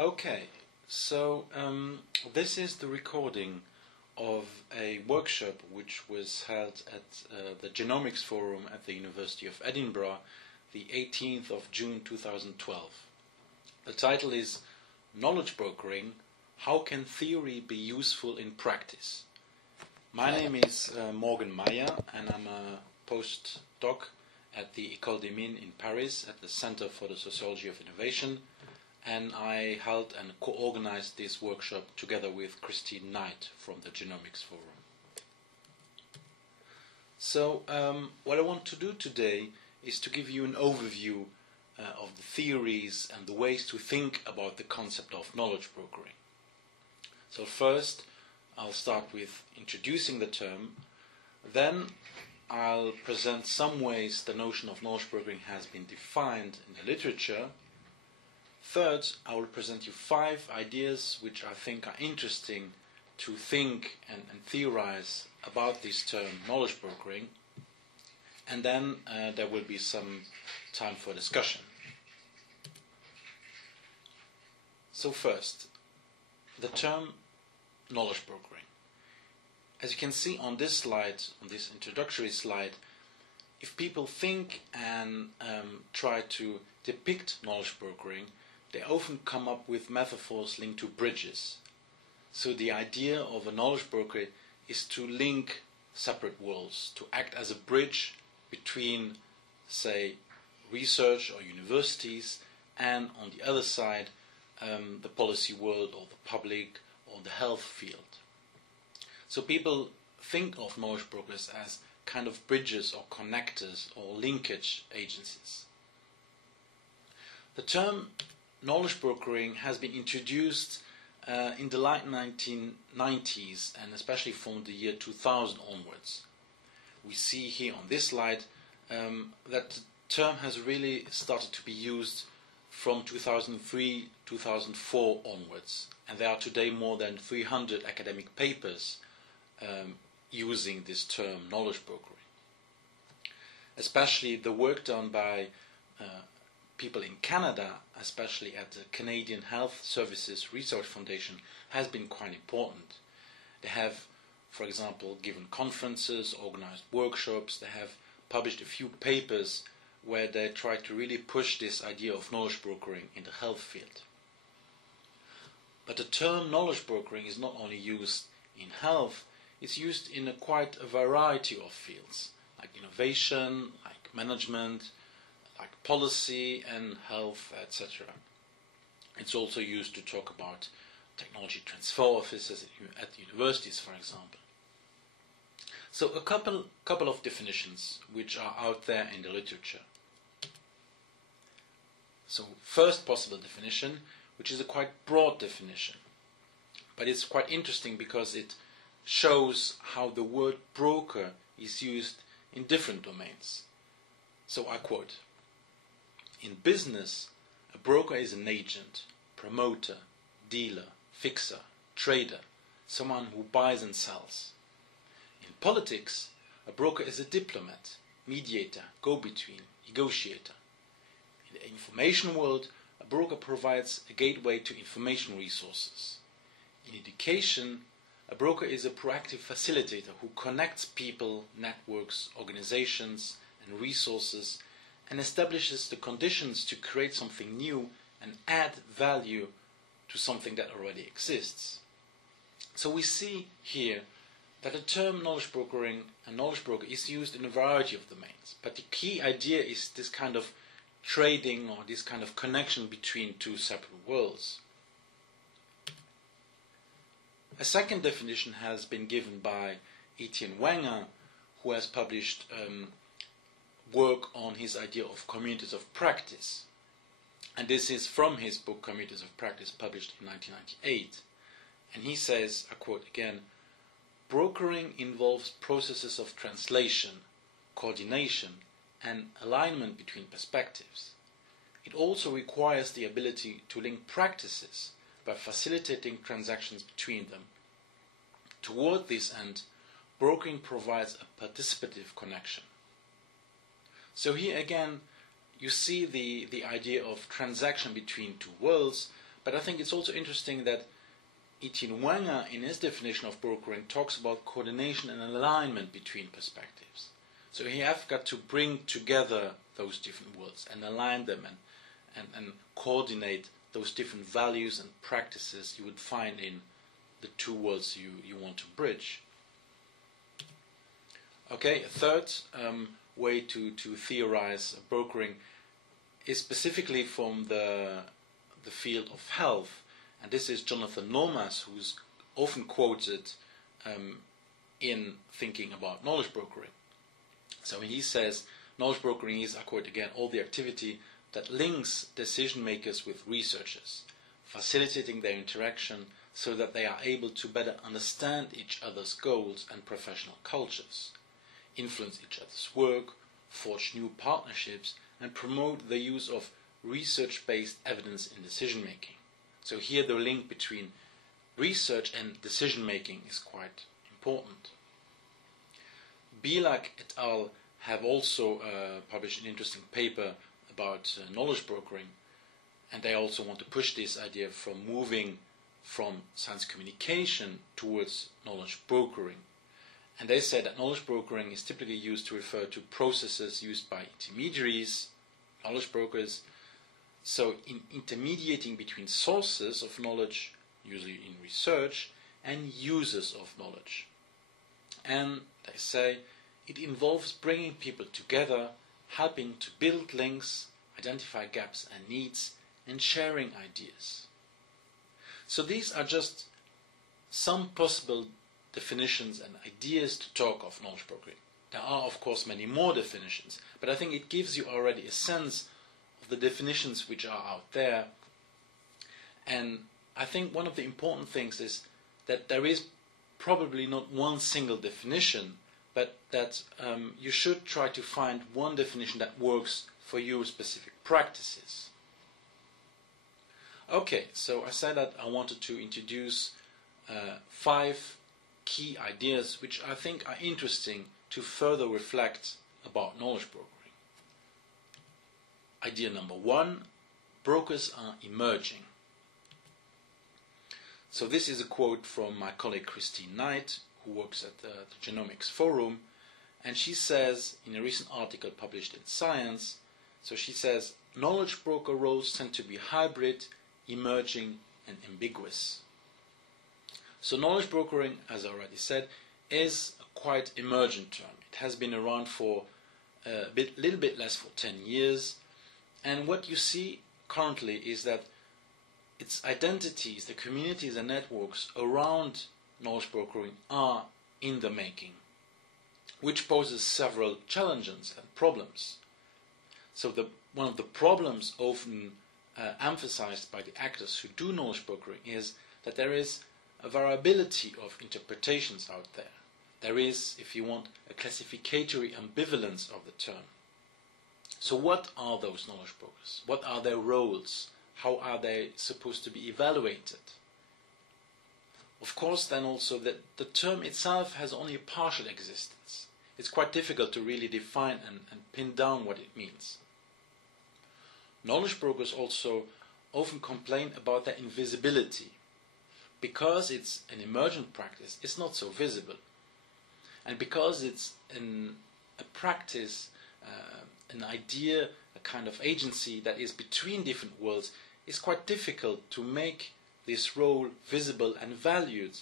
Okay, so this is the recording of a workshop which was held at the Genomics Forum at the University of Edinburgh, the 18th of June 2012. The title is Knowledge Brokering: How Can Theory Be Useful in Practice? My name is Morgan Meyer, and I'm a postdoc at the École des Mines in Paris at the Center for the Sociology of Innovation, and I held and co-organized this workshop together with Christine Knight from the Genomics Forum. So what I want to do today is to give you an overview of the theories and the ways to think about the concept of knowledge brokering. So first I'll start with introducing the term, then I'll present some ways the notion of knowledge brokering has been defined in the literature. Third, I will present you 5 ideas which I think are interesting to think and theorize about this term knowledge brokering, and then there will be some time for discussion. So first, the term knowledge brokering. As you can see on this slide, on this introductory slide, if people think and try to depict knowledge brokering, they often come up with metaphors linked to bridges. So the idea of a knowledge broker is to link separate worlds, to act as a bridge between, say, research or universities, and on the other side, the policy world or the public or the health field. So people think of knowledge brokers as kind of bridges or connectors or linkage agencies. The term knowledge brokering has been introduced in the late 1990s, and especially from the year 2000 onwards. We see here on this slide that the term has really started to be used from 2003-2004 onwards, and there are today more than 300 academic papers using this term knowledge brokering. Especially the work done by people in Canada, especially at the Canadian Health Services Research Foundation, has been quite important. They have, for example, given conferences, organized workshops. They have published a few papers where they try to really push this idea of knowledge brokering in the health field. But the term knowledge brokering is not only used in health, it's used in quite a variety of fields, like innovation, like management, like policy and health, etc. It's also used to talk about technology transfer offices at universities, for example. So a couple of definitions which are out there in the literature. So first possible definition, which is a quite broad definition, but it's quite interesting because it shows how the word broker is used in different domains. So I quote, "In business, a broker is an agent, promoter, dealer, fixer, trader, someone who buys and sells. In politics, a broker is a diplomat, mediator, go-between, negotiator. In the information world, a broker provides a gateway to information resources. In education, a broker is a proactive facilitator who connects people, networks, organizations, and resources, and establishes the conditions to create something new and add value to something that already exists." So we see here that the term knowledge brokering and knowledge broker is used in a variety of domains, but the key idea is this kind of trading or this kind of connection between two separate worlds. A second definition has been given by Etienne Wenger, who has published work on his idea of communities of practice. And this is from his book Communities of Practice, published in 1998. And he says, I quote again, "Brokering involves processes of translation, coordination, and alignment between perspectives. It also requires the ability to link practices by facilitating transactions between them. Toward this end, brokering provides a participative connection." So here again, you see the idea of transaction between two worlds, But I think it's also interesting that Etienne Wenger, in his definition of brokering, talks about coordination and alignment between perspectives. So you have got to bring together those different worlds and align them and coordinate those different values and practices you would find in the two worlds you want to bridge. Okay, a third way to theorize brokering is specifically from the field of health, and this is Jonathan Normas, who's often quoted in thinking about knowledge brokering. So he says, knowledge brokering is, I quote again, all the activity that links decision makers with researchers, facilitating their interaction so that they are able to better understand each other's goals and professional cultures, influence each other's work, forge new partnerships, and promote the use of research-based evidence in decision-making. So here the link between research and decision-making is quite important. Bielak et al. Have also published an interesting paper about knowledge brokering, and they also want to push this idea from moving from science communication towards knowledge brokering. And they say that knowledge brokering is typically used to refer to processes used by intermediaries, knowledge brokers, so in intermediating between sources of knowledge, usually in research, and users of knowledge. And they say it involves bringing people together, helping to build links, identify gaps and needs, and sharing ideas. So these are just some possible definitions and ideas to talk of knowledge brokering. There are, of course, many more definitions, but I think it gives you already a sense of the definitions which are out there. And I think one of the important things is that there is probably not one single definition, but that you should try to find one definition that works for your specific practices. Okay, so I said that I wanted to introduce 5 key ideas which I think are interesting to further reflect about knowledge brokering. Idea number 1, brokers are emerging. So this is a quote from my colleague Christine Knight, who works at the Genomics Forum, and she says in a recent article published in Science, so she says, knowledge broker roles tend to be hybrid, emerging and ambiguous. So knowledge brokering, as I already said, is a quite emergent term. It has been around for a little bit less for 10 years, and what you see currently is that its identities, the communities and networks around knowledge brokering are in the making, which poses several challenges and problems. So one of the problems often emphasized by the actors who do knowledge brokering is that there is a variability of interpretations out there. There is, if you want, a classificatory ambivalence of the term. So what are those knowledge brokers? What are their roles? How are they supposed to be evaluated? Of course, then also that the term itself has only a partial existence. It's quite difficult to really define and pin down what it means. Knowledge brokers also often complain about their invisibility. Because it's an emergent practice, it's not so visible. And because it's a practice, an idea, a kind of agency that is between different worlds, it's quite difficult to make this role visible and valued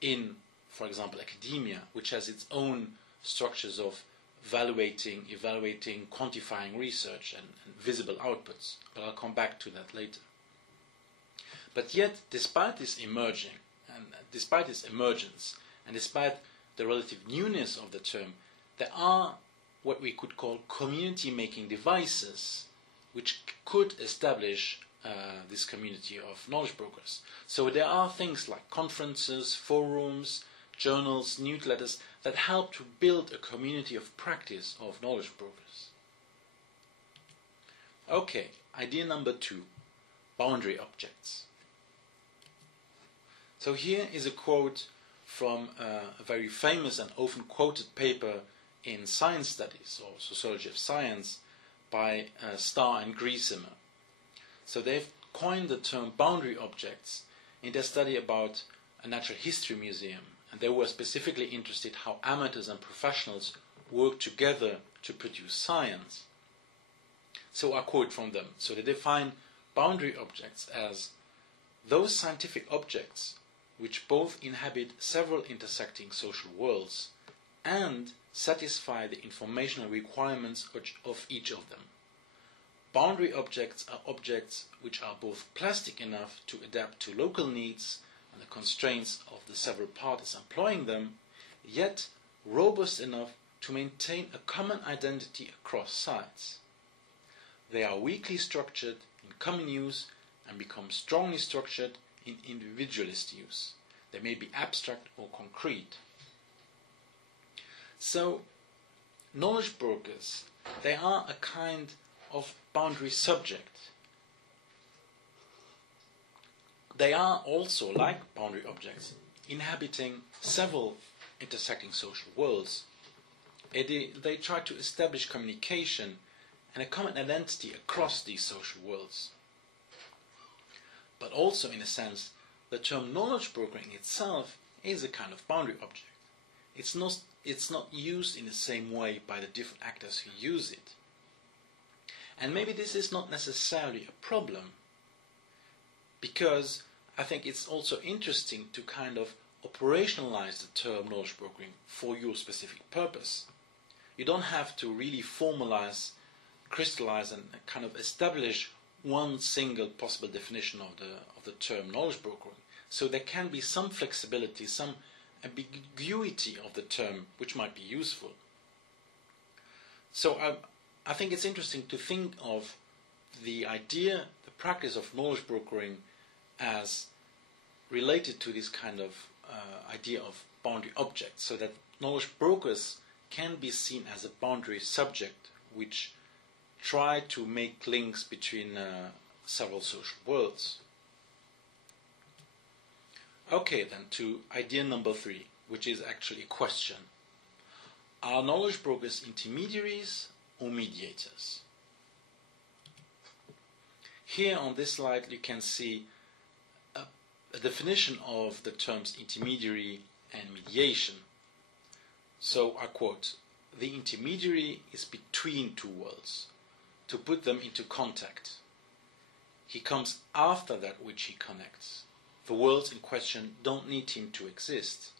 in, for example, academia, which has its own structures of evaluating, quantifying research and visible outputs. But I'll come back to that later. But yet, despite this emerging, and despite its emergence, and despite the relative newness of the term, there are what we could call community-making devices which could establish this community of knowledge brokers. So there are things like conferences, forums, journals, newsletters that help to build a community of practice of knowledge brokers. Okay, idea number 2, boundary objects. So here is a quote from a very famous and often quoted paper in Science Studies, or Sociology of Science, by Starr and Griesemer. So they've coined the term boundary objects in their study about a natural history museum, and they were specifically interested how amateurs and professionals work together to produce science. So I quote from them. So they define boundary objects as those scientific objects which both inhabit several intersecting social worlds and satisfy the informational requirements of each of them. Boundary objects are objects which are both plastic enough to adapt to local needs and the constraints of the several parties employing them, yet robust enough to maintain a common identity across sites. They are weakly structured in common use and become strongly structured in individualist use. They may be abstract or concrete. So, knowledge brokers, they are a kind of boundary subject. They are also, like boundary objects, inhabiting several intersecting social worlds. They try to establish communication and a common identity across these social worlds. But also, in a sense, the term knowledge brokering itself is a kind of boundary object. It's not used in the same way by the different actors who use it. And maybe this is not necessarily a problem, because I think it's also interesting to kind of operationalize the term knowledge brokering for your specific purpose. You don't have to really formalize, crystallize, and kind of establish one single possible definition of the term knowledge brokering. So there can be some flexibility, some ambiguity of the term which might be useful. So I think it's interesting to think of the idea, the practice of knowledge brokering as related to this kind of idea of boundary objects, so that knowledge brokers can be seen as a boundary subject which try to make links between several social worlds. Okay, then to idea number 3, which is actually a question. Are knowledge brokers intermediaries or mediators? Here on this slide you can see a definition of the terms intermediary and mediation. So I quote, "The intermediary is between two worlds, to put them into contact. He comes after that which he connects. The worlds in question don't need him to exist.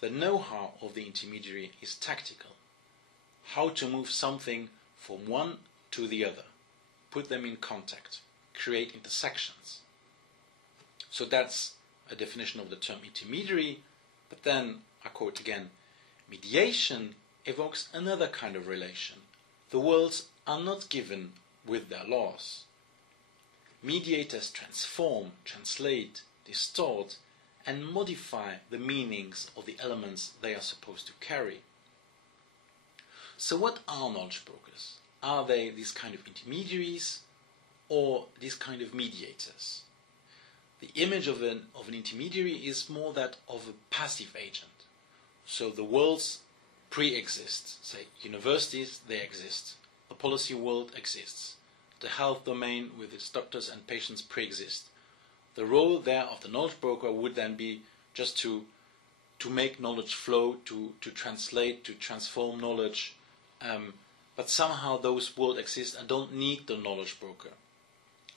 The know-how of the intermediary is tactical. How to move something from one to the other, put them in contact, create intersections." So that's a definition of the term intermediary, but then, I quote again, "Mediation evokes another kind of relation. The worlds are not given with their laws. Mediators transform, translate, distort, and modify the meanings of the elements they are supposed to carry." So what are knowledge brokers? Are they these kind of intermediaries or these kind of mediators? The image of an intermediary is more that of a passive agent. So the worlds pre-exist. Say, universities, they exist. The policy world exists. The health domain with its doctors and patients pre-exist. The role there of the knowledge broker would then be just to make knowledge flow, to translate, to transform knowledge, but somehow those worlds exist and don't need the knowledge broker.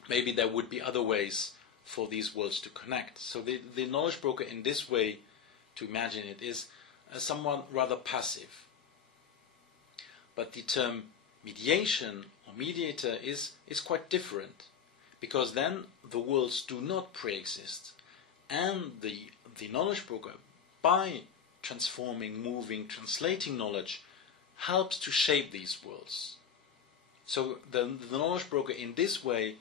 Maybe there would be other ways for these worlds to connect. So the knowledge broker in this way, to imagine it, is someone rather passive. But the term mediation or mediator is quite different, because then the worlds do not pre-exist, and the knowledge broker, by transforming, moving, translating knowledge, helps to shape these worlds. So the knowledge broker in this way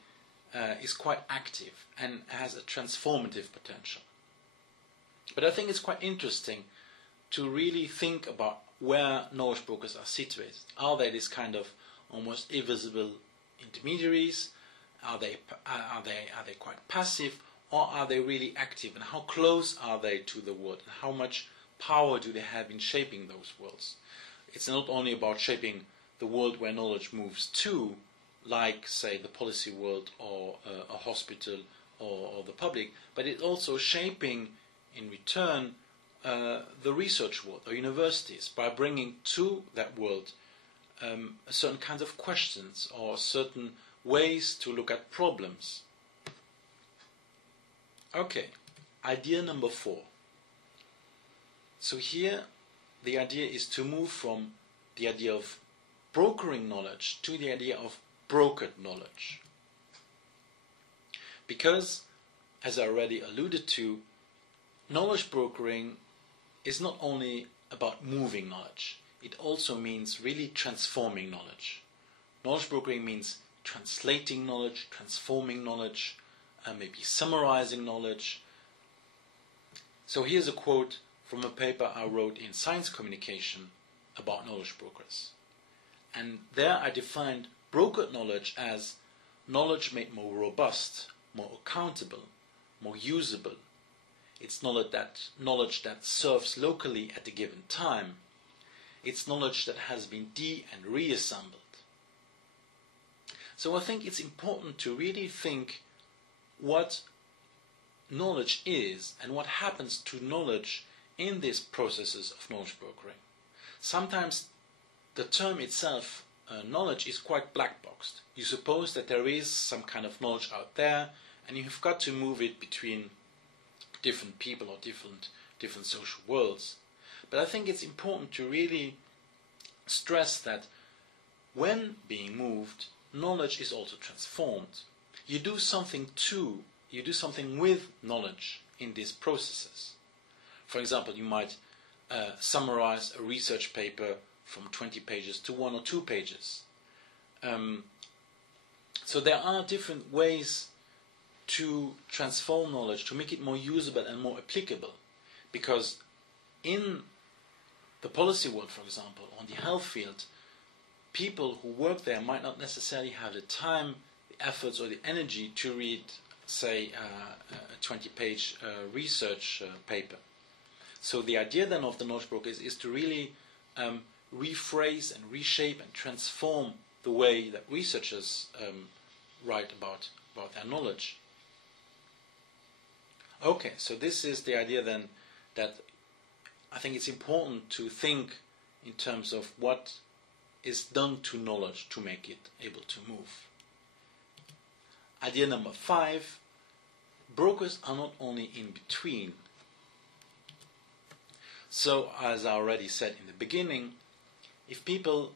is quite active and has a transformative potential. But I think it's quite interesting to really think about where knowledge brokers are situated. Are they this kind of almost invisible intermediaries? Are they quite passive, or are they really active? And how close are they to the world? And how much power do they have in shaping those worlds? It's not only about shaping the world where knowledge moves to, like, say, the policy world or a hospital or the public, but it's also shaping, in return, the research world or universities by bringing to that world certain kinds of questions or certain ways to look at problems. Okay, idea number 4. So here the idea is to move from the idea of brokering knowledge to the idea of brokered knowledge. Because, as I already alluded to, knowledge brokering is not only about moving knowledge, it also means really transforming knowledge. Knowledge brokering means translating knowledge, transforming knowledge, maybe summarizing knowledge. So here's a quote from a paper I wrote in Science Communication about knowledge brokers. And there I defined brokered knowledge as knowledge made more robust, more accountable, more usable. It's knowledge that serves locally at a given time. It's knowledge that has been and reassembled. So I think it's important to really think what knowledge is and what happens to knowledge in these processes of knowledge brokering. Sometimes the term itself, knowledge, is quite black boxed. You suppose that there is some kind of knowledge out there and you've got to move it between different people or different social worlds. But I think it's important to really stress that when being moved, knowledge is also transformed. You do something with knowledge in these processes. For example, you might summarize a research paper from 20 pages to 1 or 2 pages. So there are different ways to transform knowledge, to make it more usable and more applicable. Because in the policy world, for example, on the health field, people who work there might not necessarily have the time, the efforts or the energy to read, say, a 20-page research paper. So the idea then of the knowledge broker is to really rephrase and reshape and transform the way that researchers write about their knowledge. Okay, so this is the idea then that I think it's important to think in terms of what is done to knowledge to make it able to move. Idea number 5, brokers are not only in between. So, as I already said in the beginning, if people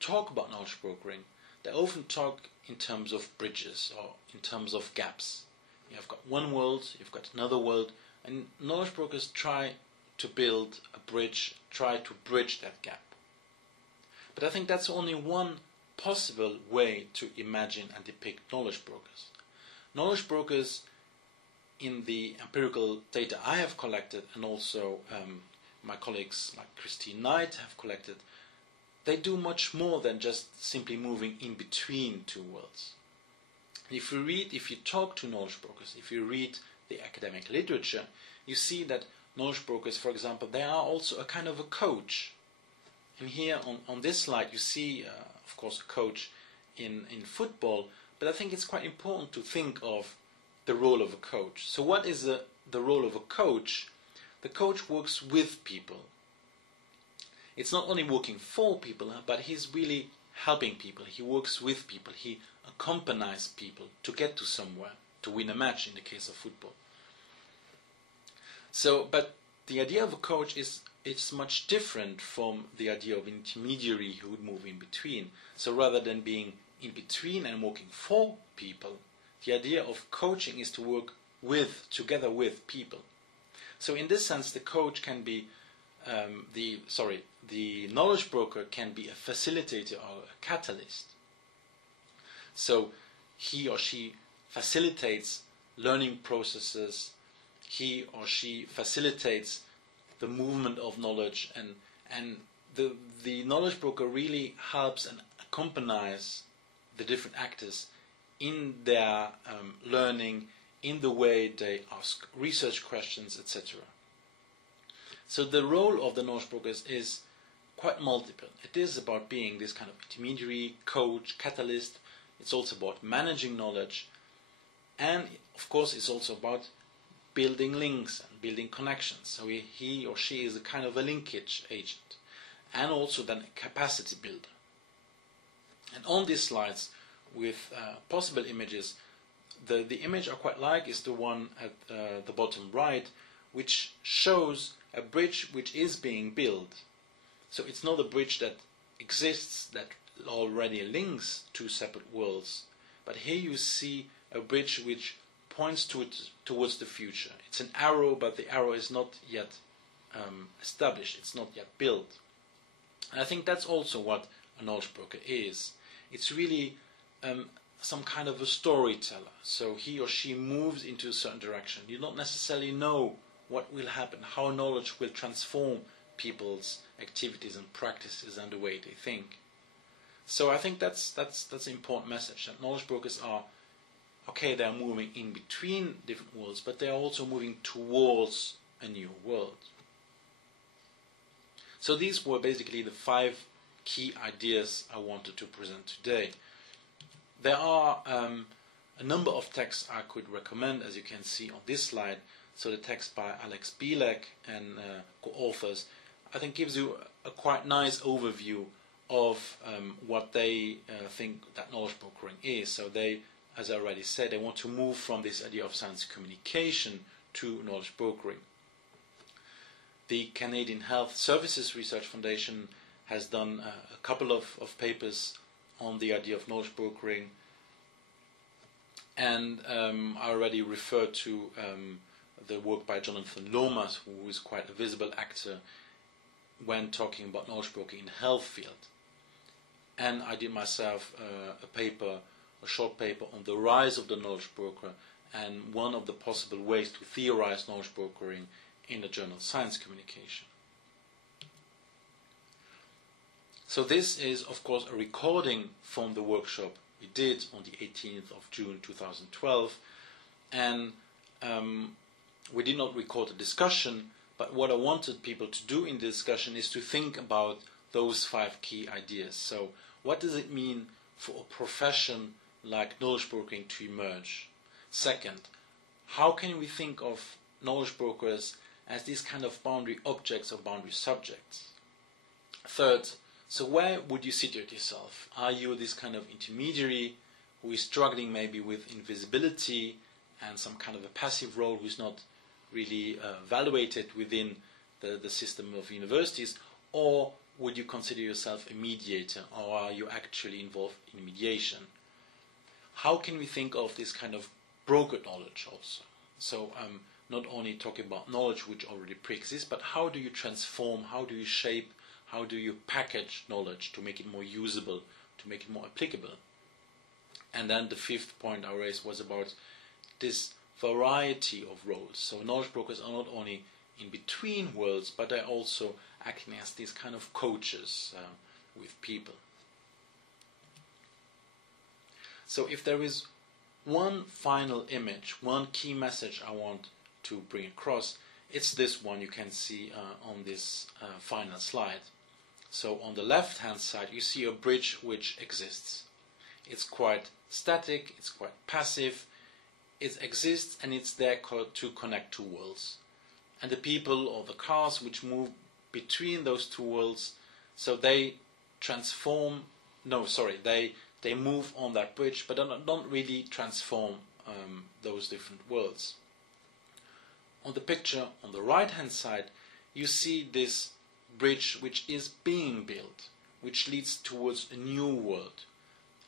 talk about knowledge brokering, they often talk in terms of bridges or in terms of gaps. You've got one world, you've got another world, and knowledge brokers try to build a bridge, try to bridge that gap. But I think that's only one possible way to imagine and depict knowledge brokers. Knowledge brokers, in the empirical data I have collected, and also my colleagues like Christine Knight have collected, they do much more than just simply moving in between two worlds. If you talk to knowledge brokers, if you read the academic literature, you see that knowledge brokers, for example, they are also a kind of a coach. And here on this slide you see, of course, a coach in football, but I think it's quite important to think of the role of a coach. So what is the role of a coach? The coach works with people. It's not only working for people, but he's really helping people. He works with people. He accompanies people to get to somewhere, to win a match in the case of football. So, but the idea of a coach is much different from the idea of an intermediary who would move in between. So rather than being in between and working for people, the idea of coaching is to work together with people. So in this sense, the coach can be the knowledge broker can be a facilitator or a catalyst. So he or she facilitates learning processes, he or she facilitates the movement of knowledge, and the knowledge broker really helps and accompanies the different actors in their learning, in the way they ask research questions, etc. So the role of the knowledge brokers is quite multiple. It is about being this kind of intermediary, coach, catalyst. It's also about managing knowledge, and of course it's also about building links and building connections. So he or she is a kind of a linkage agent, and also then a capacity builder. And on these slides with possible images, the image I quite like is the one at the bottom right, which shows a bridge which is being built. So it's not a bridge that exists, that already links two separate worlds, but here you see a bridge which points towards the future. It's an arrow, but the arrow is not yet established, it's not yet built. And I think that's also what a knowledge broker is. It's really some kind of a storyteller. So he or she moves into a certain direction. You don't necessarily know what will happen, how knowledge will transform people's activities and practices and the way they think. So I think that's an important message, that knowledge brokers are, okay, they're moving in between different worlds, but they're also moving towards a new world. So these were basically the 5 key ideas I wanted to present today. There are a number of texts I could recommend, as you can see on this slide. So the text by Alex Bielek and co-authors, I think, gives you a quite nice overview of what they think that knowledge brokering is. So they, as I already said, they want to move from this idea of science communication to knowledge brokering. The Canadian Health Services Research Foundation has done a couple of papers on the idea of knowledge brokering, and I already referred to the work by Jonathan Lomas, who is quite a visible actor when talking about knowledge broking in the health field. And I did myself a short paper on the rise of the knowledge broker and one of the possible ways to theorize knowledge brokering in the journal Science Communication. So this is, of course, a recording from the workshop we did on the 18th of June 2012, and we did not record a discussion, but what I wanted people to do in the discussion is to think about those 5 key ideas. So what does it mean for a profession like knowledge brokering to emerge? Second, how can we think of knowledge brokers as these kind of boundary objects or boundary subjects? Third, so where would you situate yourself? Are you this kind of intermediary who is struggling maybe with invisibility and some kind of a passive role who is not really evaluated within the system of universities, or would you consider yourself a mediator, or are you actually involved in mediation? How can we think of this kind of brokered knowledge also? So not only talking about knowledge which already pre-exists, but how do you transform, how do you shape, how do you package knowledge to make it more usable, to make it more applicable? And then the 5th point I raised was about this variety of roles. So knowledge brokers are not only in between worlds, but they're also acting as these kind of coaches with people. So if there is one final image, one key message I want to bring across, it's this one you can see on this final slide. So on the left hand side you see a bridge which exists. It's quite static, it's quite passive, it exists and it's there to connect two worlds. And the people or the cars which move between those two worlds, so they they move on that bridge, but don't really transform those different worlds. On the picture on the right hand side you see this bridge which is being built, which leads towards a new world.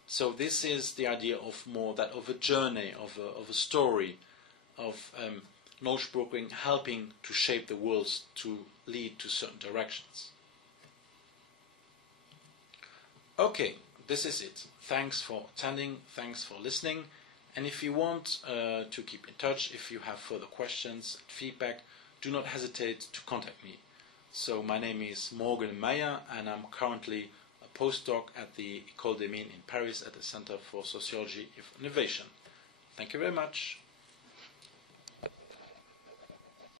So this is the idea of more that of a journey, of a story, of knowledge brokering helping to shape the worlds to lead to certain directions. Okay, this is it. Thanks for attending, thanks for listening, and if you want to keep in touch, if you have further questions, feedback, do not hesitate to contact me. So my name is Morgan Meyer and I'm currently a postdoc at the École des Mines in Paris at the Center for Sociology of Innovation. Thank you very much.